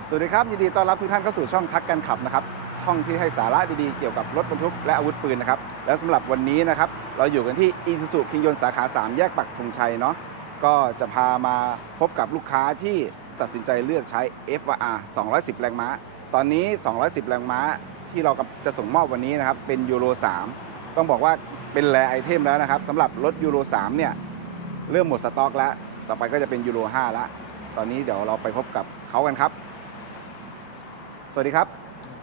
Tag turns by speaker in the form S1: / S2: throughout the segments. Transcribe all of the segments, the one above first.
S1: สวัสดีครับยินดีต้อนรับทุกท่านเข้าสู่ช่องทักกันขับนะครับห้องที่ให้สาระดีๆเกี่ยวกับรถบรรทุกและอาวุธปืนนะครับแล้วสำหรับวันนี้นะครับเราอยู่กันที่อีซูซูคิงยนต์สาขา 3 แยกปักธงชัยเนาะก็จะพามาพบกับลูกค้าที่ตัดสินใจเลือกใช้ FR 210 แรงม้าตอนนี้ 210 แรงม้าที่เราจะส่งมอบวันนี้นะครับเป็นยูโร 3 ต้องบอกว่าเป็นแรไอเทมแล้วนะครับสำหรับรถยูโร 3 เนี่ยเริ่มหมดสต็อกแล้วต่อไปก็จะเป็นยูโร 5 แล้วตอนนี้เดี๋ยวเราไปพบกับเขากันครับสวัสดีครับ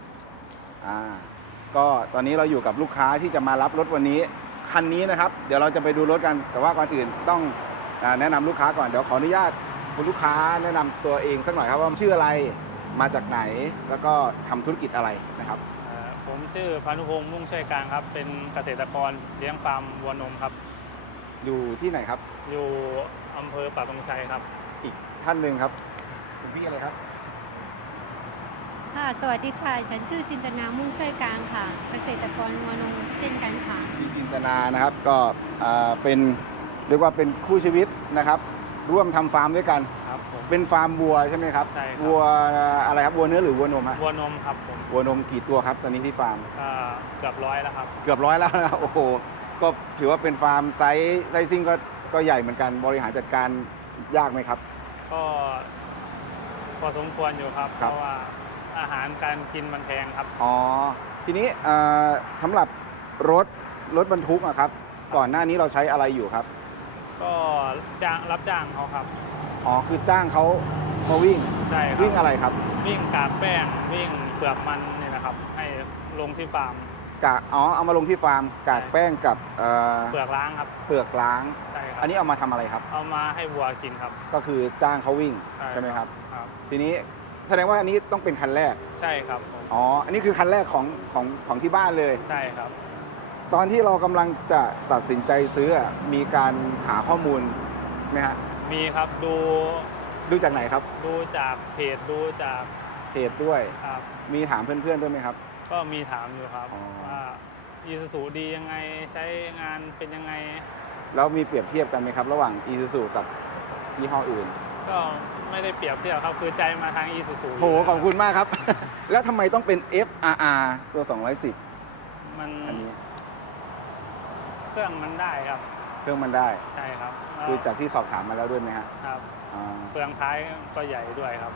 S1: ก็ตอนนี้เราอยู่กับลูกค้าที่จะมารับรถวันนี้คันนี้นะครับเดี๋ยวเราจะไปดูรถกันแต่ว่าก่อนอื่นต้องแนะนำลูกค้าก่อนเดี๋ยวขออนุญาตคุณลูกค้าแนะนำตัวเองสักหน่อยครับว่าชื่ออะไรมาจากไหนแล้วก็ทำธุรกิจอะไรนะครับ
S2: ผมชื่อพานุพงษ์มุ่งช่วยการครับเป็นเกษตรกรเลี้ยงฟาร์มวัวนมครับ
S1: อยู่ที่ไหนครับ
S2: อยู่อำเภอปักธงชัยครับ
S1: อีกท่านหนึ่งครับคุณพี่อะไรครับ
S3: ค่ะสวัสดีค่ะฉันชื่อจินตนามุ่งช่วยกลางค่ะเกษตรกรวัวนมเช่นกันค่ะ
S1: พี่จินตนานะครับก็เป็นเรียกว่าเป็นคู่ชีวิตนะครับร่วมทำฟาร์มด้วยกัน
S2: ครับผม
S1: เป็นฟาร์มวัวใช่ไหมครับ
S2: ใช่ครับ
S1: วัวอะไรครับวัวเนื้อหรือวัวนมฮะ
S2: วัวนมครับผม
S1: วัวนมกี่ตัวครับตอนนี้ที่ฟาร์ม
S2: เกือบ100แล้วครับ
S1: เกือบ100แล้วนะครับโอ้โหก็ถือว่าเป็นฟาร์มไซส์ซิ่งก็ใหญ่เหมือนกันบริหารจัดการยากไหมครับ
S2: ก็พอสมควรอยู่ครับเพราะว่าอาหารการกินมันแพงครับ
S1: อ๋อทีนี้สำหรับรถบรรทุกอะครับก่อนหน้านี้เราใช้อะไรอยู่ครับ
S2: ก็รับจ้างเขาครับ
S1: อ๋อคือจ้างเขามาวิ่ง
S2: ใช่ครับ
S1: วิ่งอะไรครับ
S2: วิ่งกากแป้งวิ่งเปลือกมันนี่นะครับให้ลงที่ฟาร์ม
S1: เอามาลงที่ฟาร์มกากแป้งกับ
S2: เปลือกล้างครับ
S1: เปลือกล้าง
S2: ใช่ครับ
S1: อันนี้เอามาทำอะไรครับ
S2: เอามาให้วัวกินครับ
S1: ก็คือจ้างเขาวิ่งใช่ไหมครับทีนี้แสดงว่าอันนี้ต้องเป็นคันแรก
S2: ใช่ครับ
S1: อ๋ออันนี้คือคันแรกของที่บ้านเลย
S2: ใช่ครับ
S1: ตอนที่เรากำลังจะตัดสินใจซื้อมีการหาข้อมูลไหมฮะ
S2: มีครับ
S1: ดูจากไหนครับ
S2: ดูจากเพจดูจาก
S1: เพจด้วย
S2: ครับ
S1: มีถามเพื่อนๆด้วยไหมครับ
S2: ก็มีถามอยู่ครับว่าอีซูซูดียังไงใช้งานเป็นยังไง
S1: แล้วมีเปรียบเทียบกันไหมครับระหว่างอีซูซูกับยี่ห้ออื่น
S2: ก็ไม่ได้เปรียบเทียบครับคือใจมาทางอีซูซู
S1: โหขอบคุณมากครับ แล้วทำไมต้องเป็น FRR ตัว210
S2: มันเครื่องมันได้ครับ
S1: เครื่องมันได้
S2: ใช่ครับ
S1: คือจากที่สอบถามมาแล้วด้วยไหมฮะ
S2: ครับเปลืองท้ายก็ใหญ่ด้วยครับ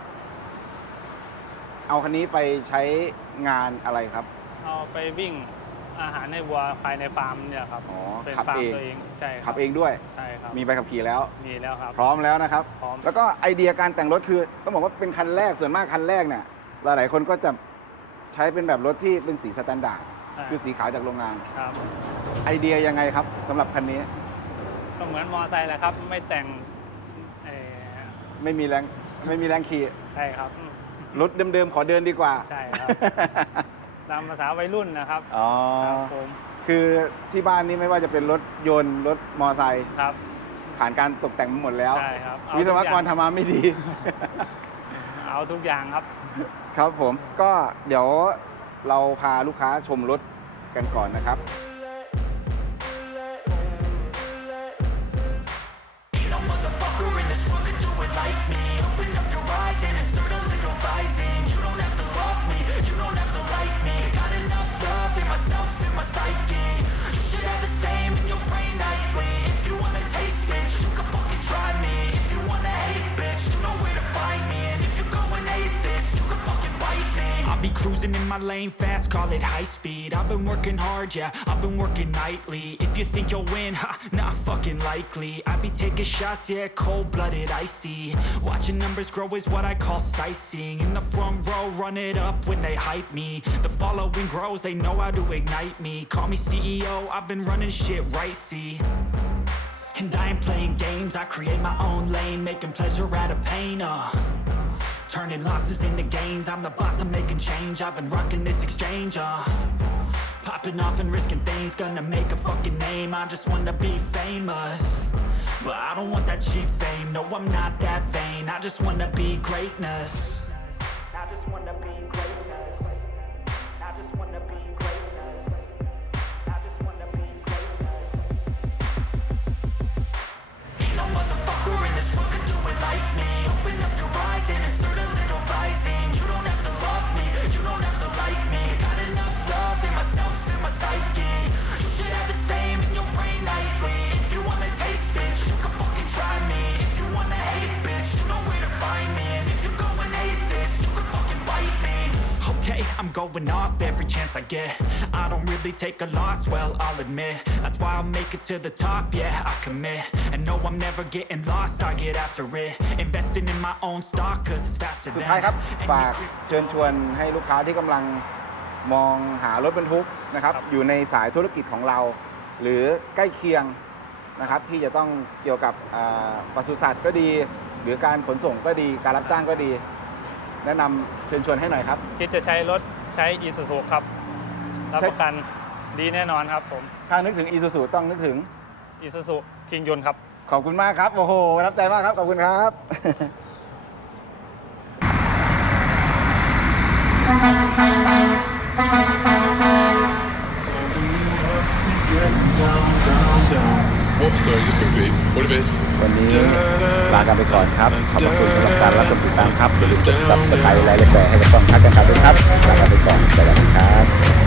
S1: เอาคันนี้ไปใช้งานอะไรครับ
S2: เอาไปวิ่งอาหารให้วัวภายในฟาร์มเนี่ยครับ
S1: เป็นฟาร์ม
S2: ตัวเองใช่
S1: ขับเองด้วย
S2: ใช่ครับ
S1: มีใบขับขี่แล้ว
S2: มีแล้วครับ
S1: พร้อมแล้วนะครับ
S2: พร้อม
S1: แล้วก็ไอเดียการแต่งรถคือต้องบอกว่าเป็นคันแรกส่วนมากคันแรกเนี่ยหลายๆคนก็จะใช้เป็นแบบรถที่เป็นสีสแตนดาร์ดคือสีขาวจากโรงงาน
S2: ครับ
S1: ไอเดียยังไงครับสำหรับคันนี้
S2: ก็เหมือนมอเตอร์ไซค์แหละครับไม่แต่ง
S1: ไม่มีแรงขี่
S2: ใช่ครับ
S1: รถเดิมๆขอเดินดีกว่า
S2: ใช่ครับตามภาษาวัยรุ่นนะครับ
S1: อ๋อ
S2: ผม
S1: คือที่บ้านนี้ไม่ว่าจะเป็นรถยนต์รถมอไซค์
S2: ครับ
S1: ผ่านการตกแต่งมาหมดแล้ว
S2: ใช่ครับ
S1: วิศวกรทำมาไม่ดี
S2: เอาทุกอย่างครับ
S1: ครับผมก็เดี๋ยวเราพาลูกค้าชมรถกันก่อนนะครับ
S4: Cruising in my lane fast, call it high speed. I've been working hard, yeah, I've been working nightly. If you think you'll win, ha, not fucking likely. I be taking shots, yeah, cold-blooded, icy. Watching numbers grow is what I call sightseeing. In the front row, run it up when they hype me. The following grows, they know how to ignite me. Call me CEO, I've been running shit right, see. And I ain't playing games, I create my own lane, making pleasure out of pain, turning losses into gains, I'm the boss, I'm making change. I've been rocking this exchange, popping off and risking things, gonna make a fucking name. I just wanna be famous, but I don't want that cheap fame. No, I'm not that vain, I just wanna be greatness. I just wanna be greatness. I just wanna be greatness. I just wanna be greatness. Ain't no motherfucker in this world could do it like me. Open up your eyes and insert a little rising. I'm going off every chance I get. I don't really take a loss, well, I'll admit. That's why I'll make it to the top, yeah, I commit. And no, I'm never getting lost, I get after it. Investing in my own stock, cause it's faster
S1: สุด
S4: than
S1: ท้ายครับ
S4: any
S1: ฝาก
S4: crypto.
S1: เชิญชวนให้ลูกค้าที่กำลังมองหารถบรรทุกนะครับ
S2: ครับ
S1: อยู่ในสายธุรกิจของเรา หรือใกล้เคียงนะครับที่จะต้องเกี่ยวกับปศุสัตว์ก็ดี หรือการขนส่งก็ดี การรับจ้างก็ดี แนะนำเชิญชวนให้หน่อยครับ
S2: คิดจะใช้รถใช้อีซูซูครับรับประกันดีแน่นอนครับผม
S1: ถ้านึกถึง Isuzu ต้องนึกถึง
S2: อีซูซูคิงยนต์ครับ
S1: ขอบคุณมากครับ โอ้โหประทับใจมากครับ ขอบคุณครับ
S5: Whoops, sorry, just complete. What if it's
S1: วันนี้ลากันไปก่อนครับ ขอบพระคุณสำหรับการรับชมติดตามครับอย่าลืมกด subscribe และแชร์ให้กับช่องทักกันครับด้วยนะครับลากันไปก่อนสวัสดีครับ